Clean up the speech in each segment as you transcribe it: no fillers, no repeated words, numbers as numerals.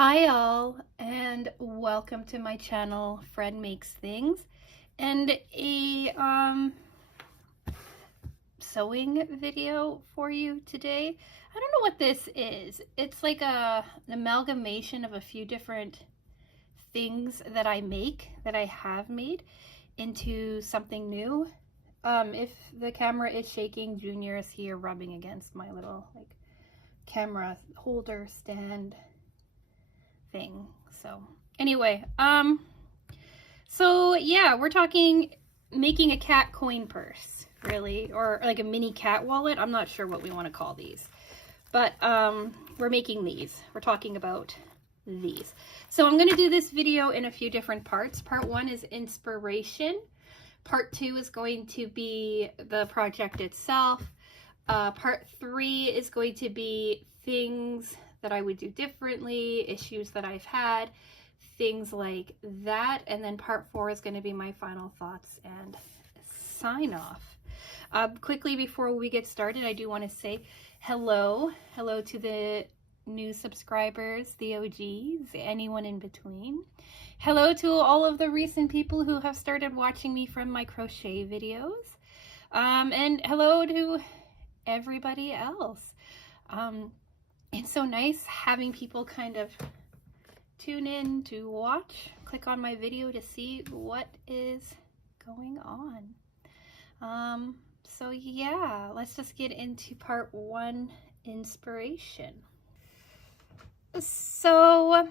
Hi all, and welcome to my channel Fred Makes Things, and a sewing video for you today. I don't know what this is. It's like an amalgamation of a few different things that I have made into something new. If the camera is shaking, Junior is here rubbing against my little like camera holder stand thing. So anyway, so yeah, we're talking making a cat coin purse, really, or like a mini cat wallet. I'm not sure what we want to call these, but we're making these. We're talking about these. So I'm going to do this video in a few different parts. Part one is inspiration. Part two is going to be the project itself. Part three is going to be things that I would do differently, issues that I've had, things like that. And then part four is going to be my final thoughts and sign off. Quickly before we get started, I do want to say hello to the new subscribers, the OGs, anyone in between. Hello to all of the recent people who have started watching me from my crochet videos. And hello to everybody else. It's so nice having people kind of tune in to watch, click on my video to see what is going on. So yeah, let's just get into part one, inspiration. So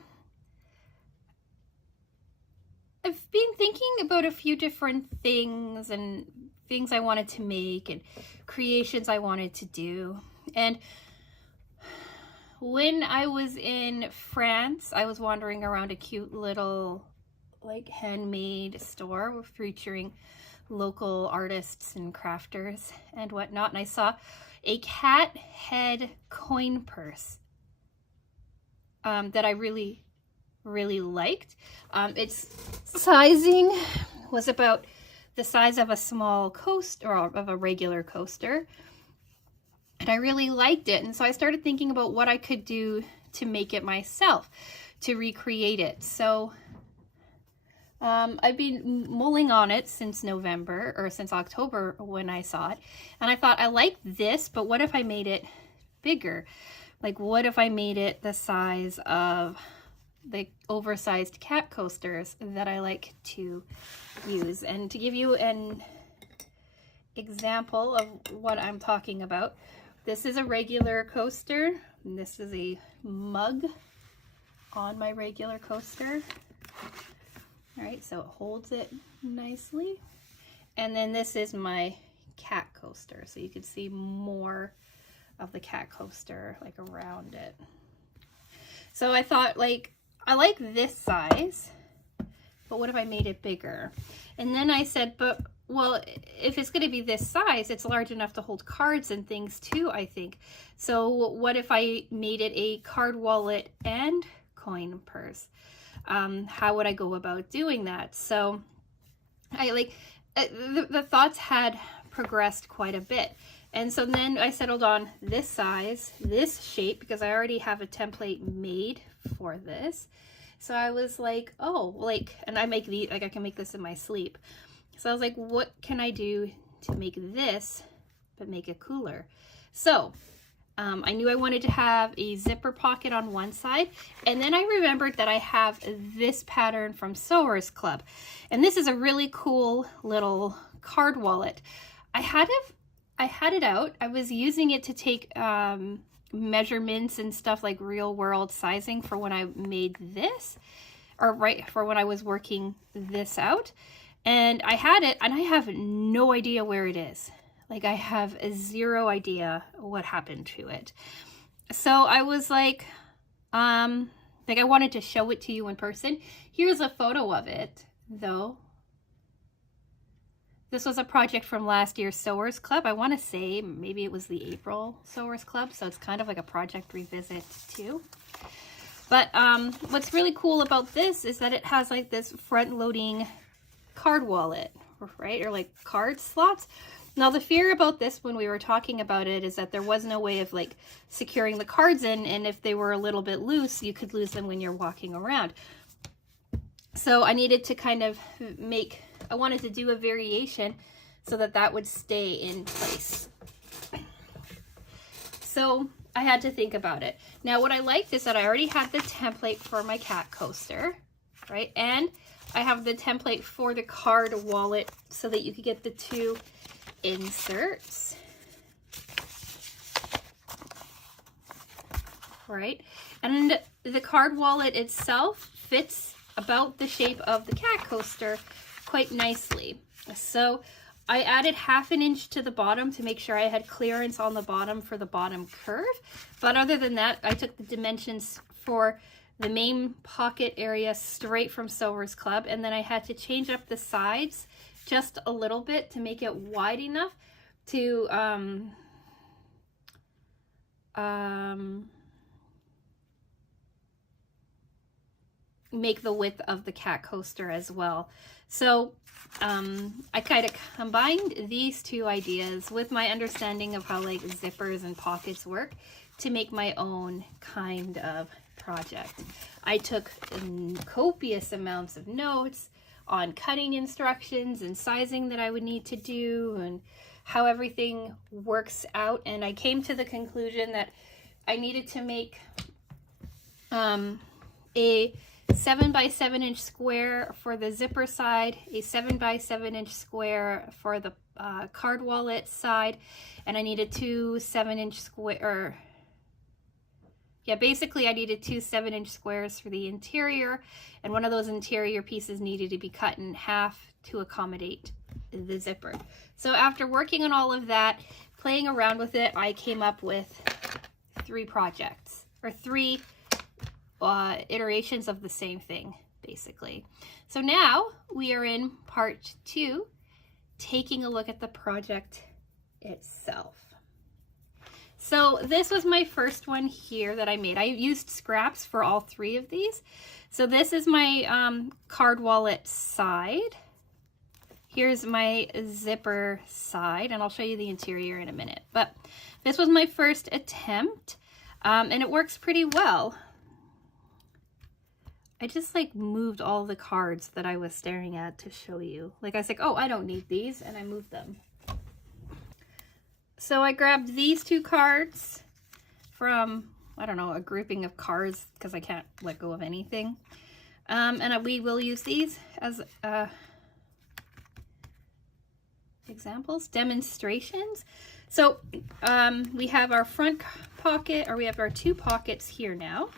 I've been thinking about a few different things and things I wanted to make and creations I wanted to do. And when I was in France, I was wandering around a cute little like handmade store featuring local artists and crafters and whatnot, and I saw a cat head coin purse that I really liked. Its sizing was about the size of a small coaster, or of a regular coaster, and I really liked it. And so I started thinking about what I could do to make it myself, to recreate it. So I've been mulling on it since November, or since October when I saw it. And I thought, I like this, but what if I made it bigger? Like, what if I made it the size of the oversized cat coasters that I like to use? And to give you an example of what I'm talking about, this is a regular coaster, and this is a mug on my regular coaster. All right, so it holds it nicely. And then this is my cat coaster, so you can see more of the cat coaster like around it. So I thought, like, I like this size, but what if I made it bigger? And then I said, but well, if it's going to be this size, it's large enough to hold cards and things too, I think. So what if I made it a card wallet and coin purse? How would I go about doing that? So I like the thoughts had progressed quite a bit. And so then I settled on this size, this shape, because I already have a template made for this. So I was like, oh, like, and I make these, like I can make this in my sleep. So I was like, what can I do to make this, but make it cooler? So I knew I wanted to have a zipper pocket on one side. And then I remembered that I have this pattern from Sewers Club. And this is a really cool little card wallet. I had it out. I was using it to take measurements and stuff, like real world sizing, for when I made this, or right for when I was working this out. And I had it, and I have no idea where it is. Like, I have zero idea what happened to it. So I was like I wanted to show it to you in person. Here's a photo of it, though. This was a project from last year's Sewers Club. I want to say maybe it was the April Sewers Club, so it's kind of like a project revisit too. But what's really cool about this is that it has like this front-loading card wallet, right? Or like card slots. Now the fear about this when we were talking about it is that there was no way of like securing the cards in, and if they were a little bit loose, you could lose them when you're walking around. So I needed to kind of I wanted to do a variation so that that would stay in place. So I had to think about it. Now what I liked is that I already had the template for my cat coaster, right? And I have the template for the card wallet so that you could get the two inserts, right? And the card wallet itself fits about the shape of the cat coaster quite nicely. So I added 1/2 inch to the bottom to make sure I had clearance on the bottom for the bottom curve. But other than that, I took the dimensions for the main pocket area straight from Sewers Club, and then I had to change up the sides just a little bit to make it wide enough to make the width of the cat coaster as well. So I kind of combined these two ideas with my understanding of how like zippers and pockets work to make my own kind of project. I took copious amounts of notes on cutting instructions and sizing that I would need to do and how everything works out, and I came to the conclusion that I needed to make a 7 by 7 inch square for the zipper side, a 7 by 7 inch square for the card wallet side, and I needed two 7-inch square, basically I needed two 7-inch squares for the interior, and one of those interior pieces needed to be cut in half to accommodate the zipper. So after working on all of that, playing around with it, I came up with 3 projects, or 3 iterations of the same thing, basically. So now we are in part 2, taking a look at the project itself. So this was my first one here that I made. I used scraps for all 3 of these. So this is my card wallet side. Here's my zipper side, and I'll show you the interior in a minute. But this was my first attempt, and it works pretty well. I just like moved all the cards that I was staring at to show you. Like I was like, oh, I don't need these, and I moved them. So I grabbed these 2 cards from, I don't know, a grouping of cards because I can't let go of anything. And we will use these as examples, demonstrations. So we have our front pocket, or we have our 2 pockets here now.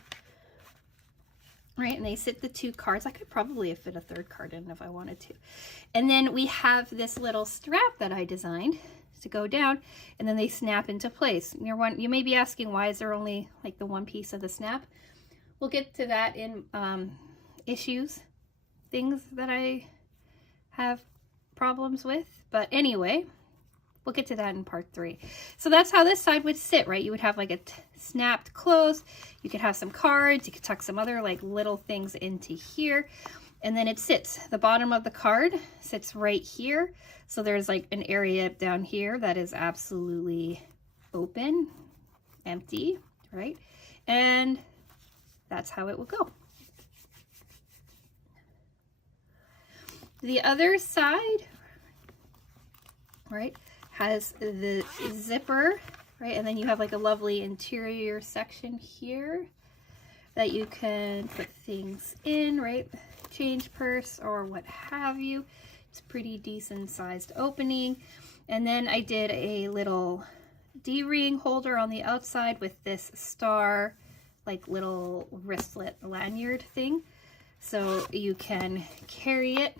Right, and they sit the 2 cards. I could probably fit a 3rd card in if I wanted to. And then we have this little strap that I designed to go down, and then they snap into place. You may be asking, why is there only like the 1 piece of the snap? We'll get to that in things that I have problems with. But anyway, we'll get to that in part 3. So that's how this side would sit, right? You would have like a snapped close. You could have some cards. You could tuck some other like little things into here. And then it sits. The bottom of the card sits right here. So there's like an area down here that is absolutely open, empty, right? And that's how it will go. The other side, right, has the zipper, right? And then you have like a lovely interior section here that you can put things in, right? Change purse or what have you. It's pretty decent sized opening. And then I did a little D-ring holder on the outside with this star, like little wristlet lanyard thing. So you can carry it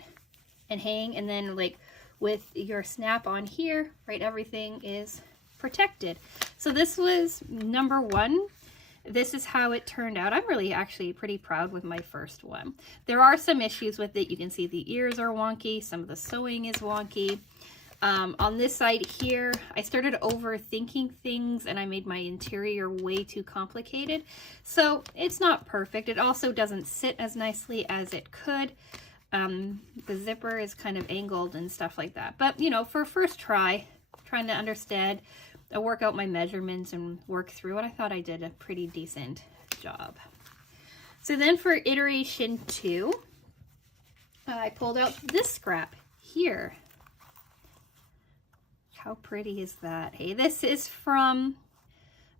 and hang, and then like with your snap on here, right, everything is protected. So this was number 1. This is how it turned out. I'm really actually pretty proud with my first one. There are some issues with it. You can see the ears are wonky. Some of the sewing is wonky. On this side here, I started overthinking things and I made my interior way too complicated. So it's not perfect. It also doesn't sit as nicely as it could. The zipper is kind of angled and stuff like that. But, you know, for first try, trying to understand, work out my measurements and work through it. I thought I did a pretty decent job. So then for iteration 2, I pulled out this scrap here. How pretty is that? Hey, this is from,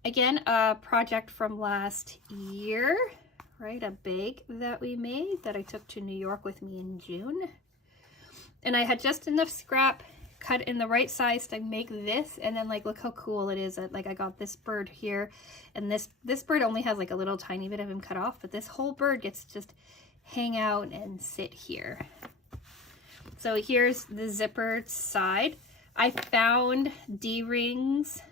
again, a project from last year, right? A bag that we made that I took to New York with me in June. And I had just enough scrap cut in the right size to make this, and then like look how cool it is. Like I got this bird here, and this bird only has like a little tiny bit of him cut off, but this whole bird gets to just hang out and sit here. So here's the zippered side. I found D-rings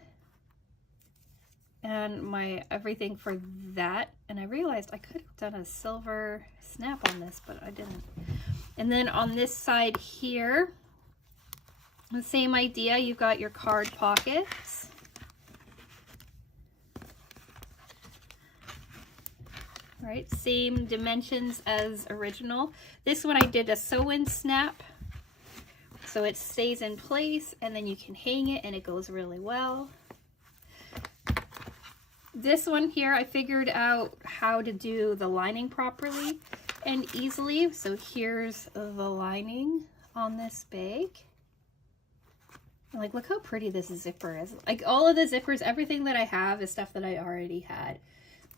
and my everything for that, and I realized I could have done a silver snap on this, but I didn't. And then on this side here, the same idea. You've got your card pockets. Right, same dimensions as original. This one I did a sew-in snap, so it stays in place, and then you can hang it and it goes really well. This one here, I figured out how to do the lining properly and easily. So here's the lining on this bag. And like, look how pretty this zipper is. Like all of the zippers, everything that I have is stuff that I already had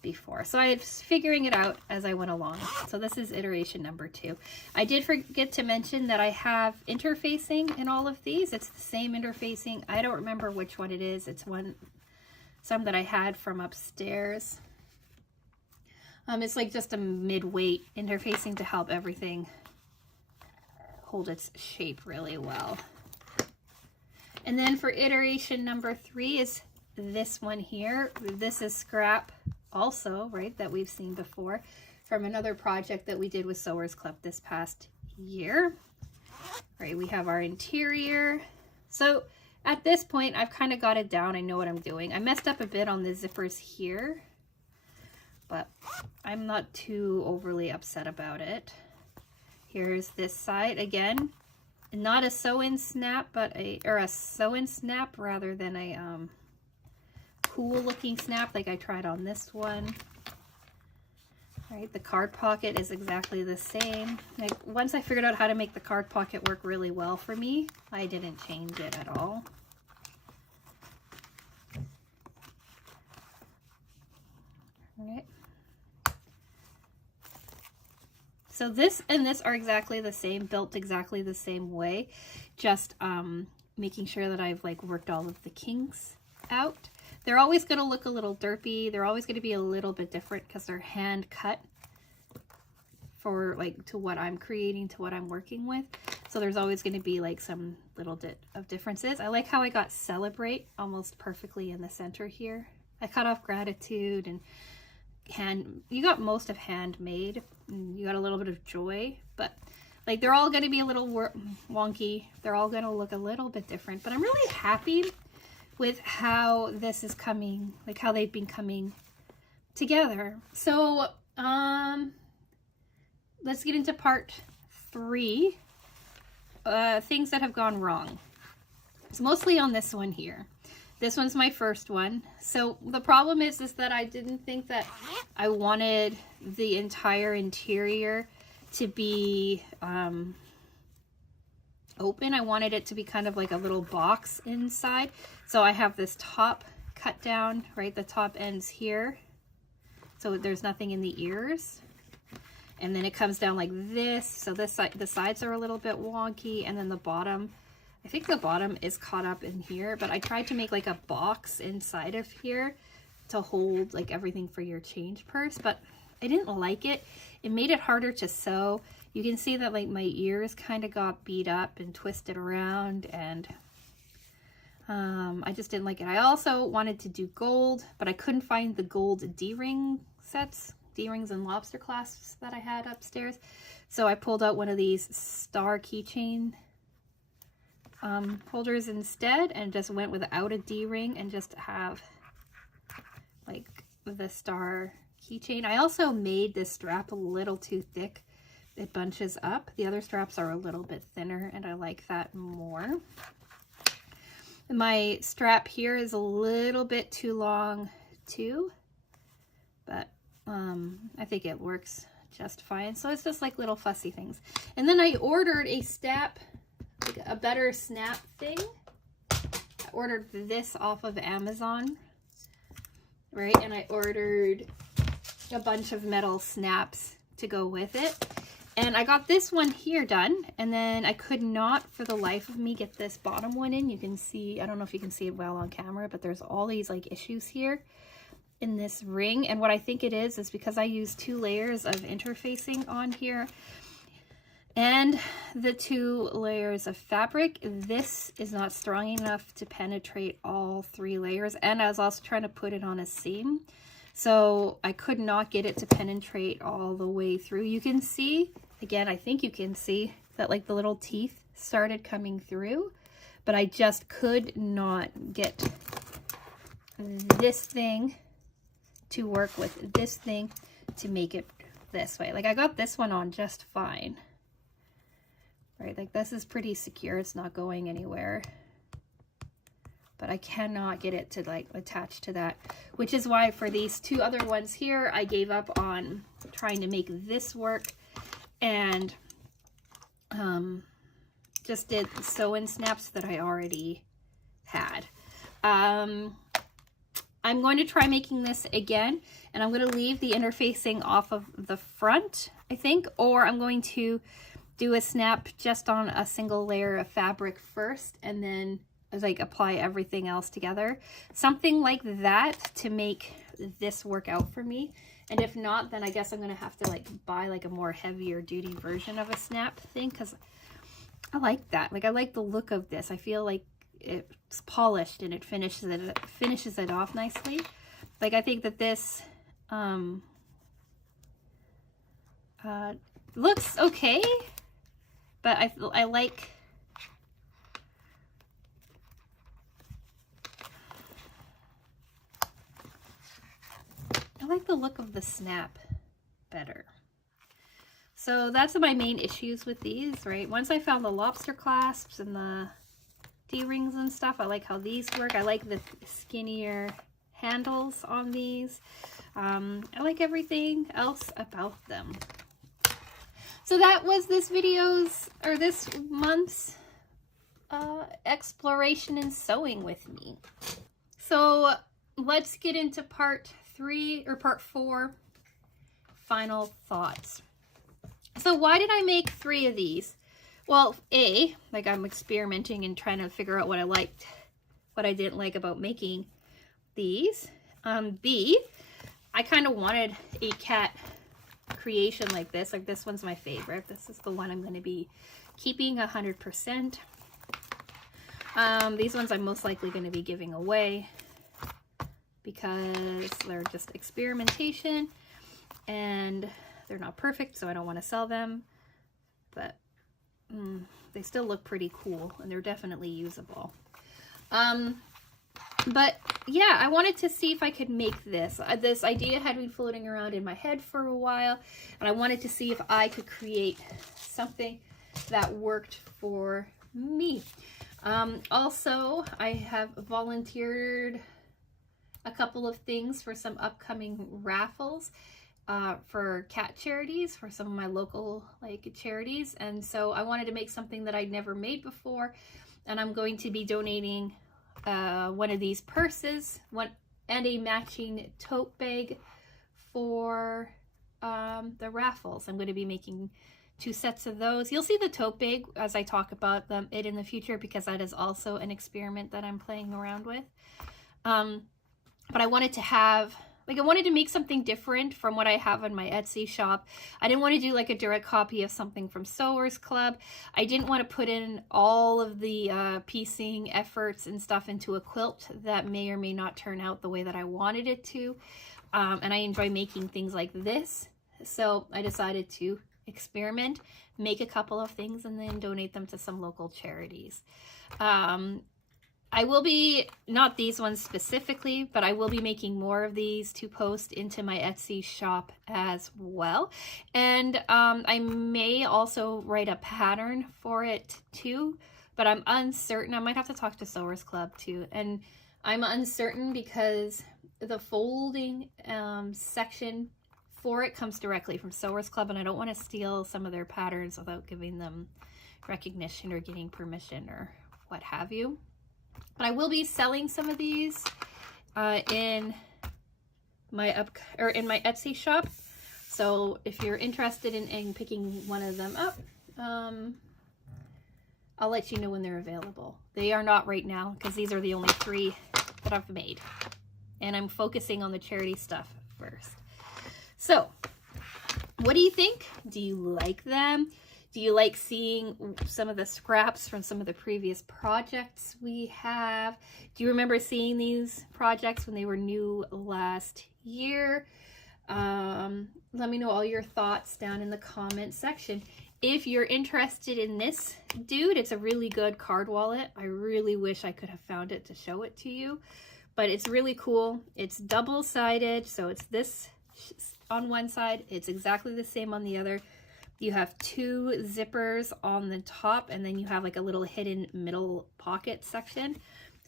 before. So I was figuring it out as I went along. So this is iteration number 2. I did forget to mention that I have interfacing in all of these. It's the same interfacing. I don't remember which one it is. It's some that I had from upstairs. It's like just a mid-weight interfacing to help everything hold its shape really well. And then for iteration number 3 is this one here. This is scrap also, right, that we've seen before from another project that we did with Sewers Club this past year. Right, we have our interior. So at this point, I've kind of got it down. I know what I'm doing. I messed up a bit on the zippers here, but I'm not too overly upset about it. Here's this side again. Not a sew-in snap, but a sew-in snap rather than a cool looking snap like I tried on this one. Right, the card pocket is exactly the same. Like once I figured out how to make the card pocket work really well for me, I didn't change it at all. All right. So this and this are exactly the same, built exactly the same way, just making sure that I've like worked all of the kinks out. They're always going to look a little derpy. They're always going to be a little bit different because they're hand cut for like to what I'm creating, to what I'm working with. So there's always going to be like some little bit of differences. I like how I got Celebrate almost perfectly in the center here. I cut off Gratitude and you got most of Handmade. You got a little bit of Joy, but like they're all going to be a little wonky. They're all going to look a little bit different, but I'm really happy with how this is coming, like how they've been coming together. So let's get into part 3, things that have gone wrong. It's mostly on this one here. This one's my first one. So the problem is that I didn't think that I wanted the entire interior to be open. I wanted it to be kind of like a little box inside. So I have this top cut down, right? The top ends here. So there's nothing in the ears. And then it comes down like this. So this side, the sides are a little bit wonky. And then the bottom, I think the bottom is caught up in here, but I tried to make like a box inside of here to hold like everything for your change purse, but I didn't like it. It made it harder to sew. You can see that like my ears kind of got beat up and twisted around, and I just didn't like it. I also wanted to do gold, but I couldn't find the gold D-ring sets, D-rings and lobster clasps that I had upstairs. So I pulled out one of these star keychain holders instead and just went without a D-ring and just have like the star keychain. I also made this strap a little too thick. It bunches up. The other straps are a little bit thinner and I like that more. My strap here is a little bit too long too, but I think it works just fine. So it's just like little fussy things. And then I ordered a snap, like a better snap thing. I ordered this off of Amazon, right? And I ordered a bunch of metal snaps to go with it. And I got this one here done, and then I could not for the life of me get this bottom one in. You can see, I don't know if you can see it well on camera, but there's all these like issues here in this ring. And what I think it is because I use 2 layers of interfacing on here and the 2 layers of fabric. This is not strong enough to penetrate all 3 layers. And I was also trying to put it on a seam, so I could not get it to penetrate all the way through. You can see, again, I think you can see that like the little teeth started coming through, but I just could not get this thing to work with this thing to make it this way. Like I got this one on just fine, right? Like this is pretty secure. It's not going anywhere. But I cannot get it to like attach to that, which is why for these 2 other ones here, I gave up on trying to make this work and just did sew-in snaps that I already had. I'm going to try making this again, and I'm going to leave the interfacing off of the front, I think, or I'm going to do a snap just on a single layer of fabric first and then like apply everything else together. Something like that to make this work out for me. And if not, then I guess I'm going to have to like buy like a more heavier duty version of a snap thing, because I like that. Like I like the look of this. I feel like it's polished and it finishes it off nicely. Like I think that this looks okay, but I like the look of the snap better. So that's my main issues with these, right? Once I found the lobster clasps and the D-rings and stuff, I like how these work. I like the skinnier handles on these. I like everything else about them. So that was this month's exploration and sewing with me. So let's get into part 4, final thoughts. So why did I make 3 of these? Well, A, like I'm experimenting and trying to figure out what I liked, what I didn't like about making these. B, I kind of wanted a cat creation like this. Like this one's my favorite. This is the one I'm going to be keeping 100%. These ones I'm most likely going to be giving away because they're just experimentation and they're not perfect, so I don't want to sell them, but they still look pretty cool and they're definitely usable. But yeah, I wanted to see if I could make this. This idea had been floating around in my head for a while, and I wanted to see if I could create something that worked for me. Also, I have volunteered a couple of things for some upcoming raffles for cat charities, for some of my local charities, and so I wanted to make something that I'd never made before, and I'm going to be donating one of these purses and a matching tote bag for the raffles. I'm going to be making 2 sets of those. You'll see the tote bag as I talk about it in the future, because that is also an experiment that I'm playing around with. But I wanted to have, I wanted to make something different from what I have in my Etsy shop. I didn't want to do a direct copy of something from Sewers Club. I didn't want to put in all of the piecing efforts and stuff into a quilt that may or may not turn out the way that I wanted it to. And I enjoy making things like this. So I decided to experiment, make a couple of things, and then donate them to some local charities. I will be, not these ones specifically, but I will be making more of these to post into my Etsy shop as well. And I may also write a pattern for it too, but I'm uncertain. I might have to talk to Sewers Club too. And I'm uncertain because the folding section for it comes directly from Sewers Club, and I don't want to steal some of their patterns without giving them recognition or getting permission or what have you. But I will be selling some of these in my Etsy shop. So if you're interested in picking one of them up, I'll let you know when they're available. They are not right now because these are the only 3 that I've made. And I'm focusing on the charity stuff first. So, what do you think? Do you like them? Do you like seeing some of the scraps from some of the previous projects we have? Do you remember seeing these projects when they were new last year? Let me know all your thoughts down in the comment section. If you're interested in this dude, it's a really good card wallet. I really wish I could have found it to show it to you, but it's really cool. It's double-sided, so it's this on one side. It's exactly the same on the other. You have 2 zippers on the top, and then you have like a little hidden middle pocket section.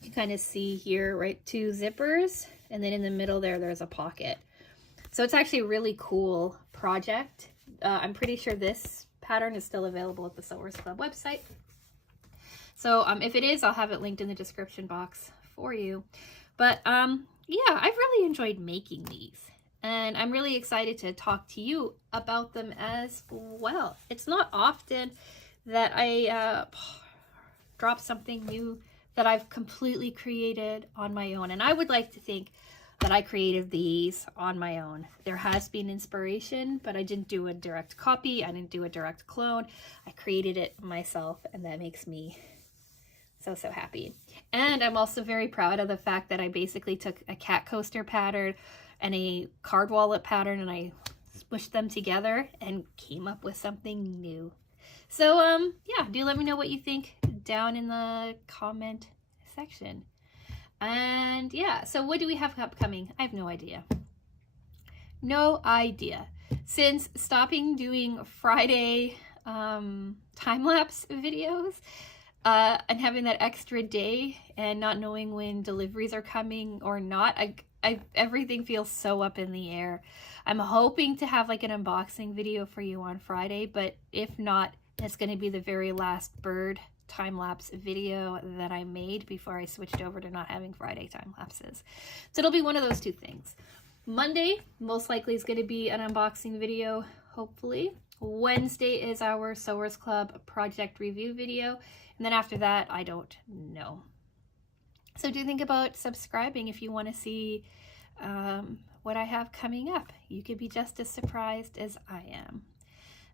You can kind of see here, right? 2 zippers, and then in the middle there's a pocket. So it's actually a really cool project. I'm pretty sure this pattern is still available at the Sewers Club website. So if it is, I'll have it linked in the description box for you. But yeah, I've really enjoyed making these, and I'm really excited to talk to you about them as well. It's not often that I drop something new that I've completely created on my own, and I would like to think that I created these on my own. There has been inspiration, but I didn't do a direct copy. I didn't do a direct clone. I created it myself, and that makes me so happy. And I'm also very proud of the fact that I basically took a cat coaster pattern and a card wallet pattern, and I smushed them together and came up with something new. So yeah, do let me know what you think down in the comment section. And yeah, so what do we have upcoming? I have no idea. No idea. Since stopping doing Friday time-lapse videos and having that extra day and not knowing when deliveries are coming or not, everything feels so up in the air. I'm hoping to have like an unboxing video for you on Friday, but if not, it's going to be the very last bird time-lapse video that I made before I switched over to not having Friday time-lapses. So it'll be one of those 2 things. Monday most likely is going to be an unboxing video, hopefully. Wednesday is our Sewers Club project review video, and then after that I don't know. So do think about subscribing if you want to see what I have coming up. You could be just as surprised as I am.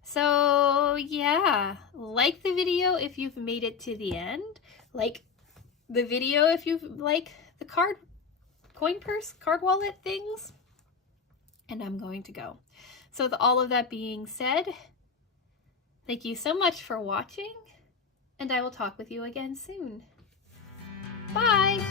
So yeah, like the video if you've made it to the end. Like the video if you like the coin purse, card wallet things. And I'm going to go. So with all of that being said, thank you so much for watching, and I will talk with you again soon. Bye!